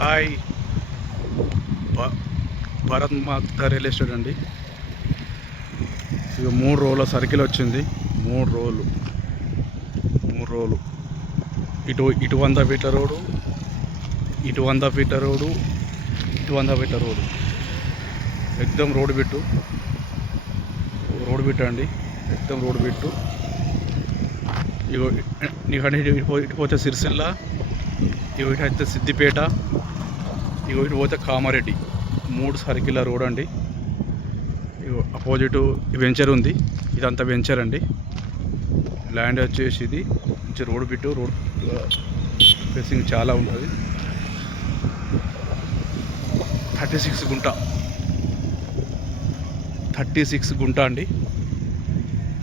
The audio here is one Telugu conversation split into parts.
హాయ్ భారత్ మాత రియల్ ఎస్టేట్ అండి. ఇక 3 రోజుల సర్కిల్ వచ్చింది. 3 రోజులు ఇటు 100 ఫీట్ల రోడ్డు, ఇటు 100 ఫీట్ల రోడ్డు, ఇటు 100 ఫీట్ల రోడ్డు. ఎక్దమ్ రోడ్డు బిట్టు అండి. ఎక్దమ్ రోడ్డు బిట్టు. ఇగో ఇటు పోతే సిరిసిల్ల, ఇటు అయితే సిద్దిపేట, ఇటు పోతే కామారెడ్డి. 3 సర్కిల్ రోడ్ అండి. ఇగో అపోజిట్ వెంచర్ ఉంది. ఇదంతా వెంచర్ అండి. ల్యాండ్ వచ్చేసి ఇది మంచి రోడ్ బిట్టు. రోడ్ ఫేసింగ్ చాలా ఉంటుంది. 36 గుంట అండి.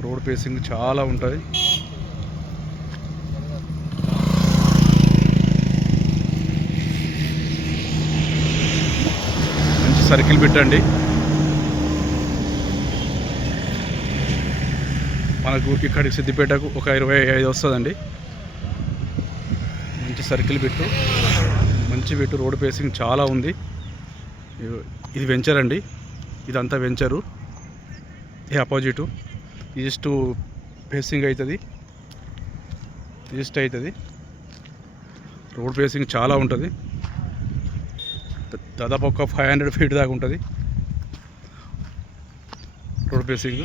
రోడ్ ఫేసింగ్ చాలా ఉంటుంది. మంచి సర్కిల్ పెట్టండి. మనకు ఇక్కడికి సిద్దిపేటకు ఒక 25 వస్తుందండి. మంచి సర్కిల్ పెట్టు, మంచి పెట్టు. రోడ్ ఫేసింగ్ చాలా ఉంది. ఇది వెంచర్ అండి. ఇదంతా వెంచరు. ఇది అపోజిటు ఈస్ట్ ఫేసింగ్ అవుతుంది. ఈస్ట్ అవుతుంది. రోడ్ ఫేసింగ్ చాలా ఉంటుంది. దాదాపు ఒక 500 ఫీట్ దాకా ఉంటుంది రోడ్ ఫేసింగ్.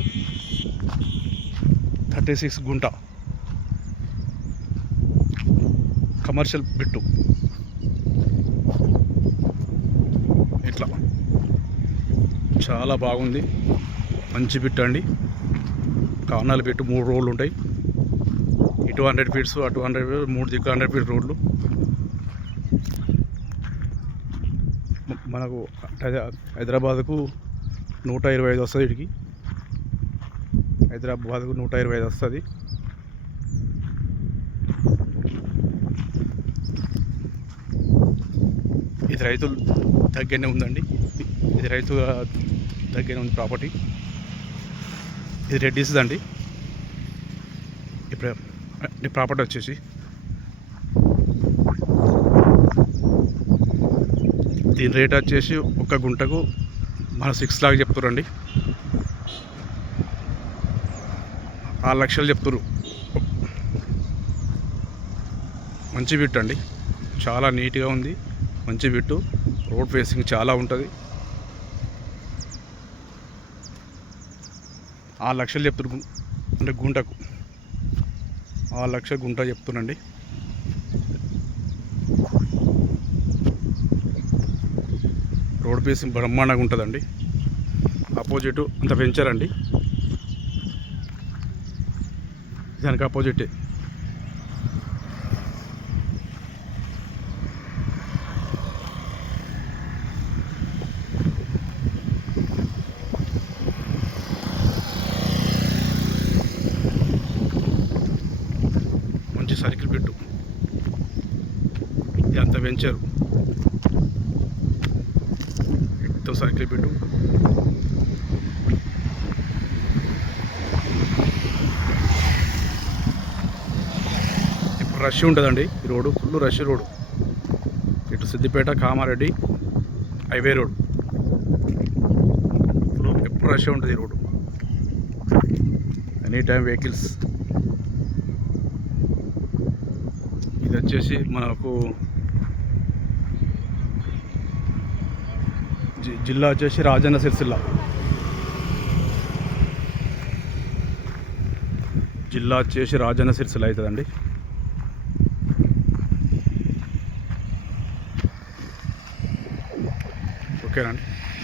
36 గుంట కమర్షియల్ బిట్టు. ఇట్లా చాలా బాగుంది. మంచి బిట్టు అండి. కానాలు బిట్టు. 3 రోడ్లు ఉంటాయి. ఇటు 100 ఫీట్స్, అటు 100 ఫీట్, 3 దిక్కు 100 ఫీట్ రోడ్లు. మనకు హైదరాబాద్కు 125 వస్తుంది. ఇటుకి హైదరాబాద్కు 125 వస్తుంది. ఇది రైతులు దగ్గరనే ఉందండి. ఇది రైతు దగ్గరనే ఉంది ప్రాపర్టీ. ఇది రెడ్డిస్ అండి. ఇప్పుడు ప్రాపర్టీ వచ్చేసి దీని రేట్ వచ్చేసి 1 గుంటకు మన 6 లాగా చెప్తారండి. 6 లక్షలు చెప్తారు. మంచి బిట్టు అండి. చాలా నీట్గా ఉంది. మంచి బిట్టు. రోడ్ ఫేసింగ్ చాలా ఉంటుంది. 6 లక్షలు చెప్తారు అంటే గుంటకు. 6 లక్షల గుంట చెప్తున్నాండి. రోడ్ ఫేసింగ్ బ్రహ్మాండంగా ఉంటుందండి. అపోజిట్ అంత వెంచర్ అండి. దానికి అపోజిటే మంచి సర్కిల్ పెట్టు. ఇదంతా వెంచరు. మొత్తం సర్కిల్ పెట్టు. ఇప్పుడు రష్ ఉంటుందండి. ఈ రోడ్డు ఫుల్ రష్ రోడ్డు. ఇటు సిద్దిపేట కామారెడ్డి హైవే రోడ్. ఎప్పుడు రష్ ఉంటుంది ఈ రోడ్డు. Any time vehicles. ఇది వచ్చేసి మనకు జిల్లా వచ్చేసి రాజన్న సిరిసిల్ల. జిల్లా వచ్చేసి రాజన్న సిరిసిల్ల అవుతుందండి. ఓకేనండి.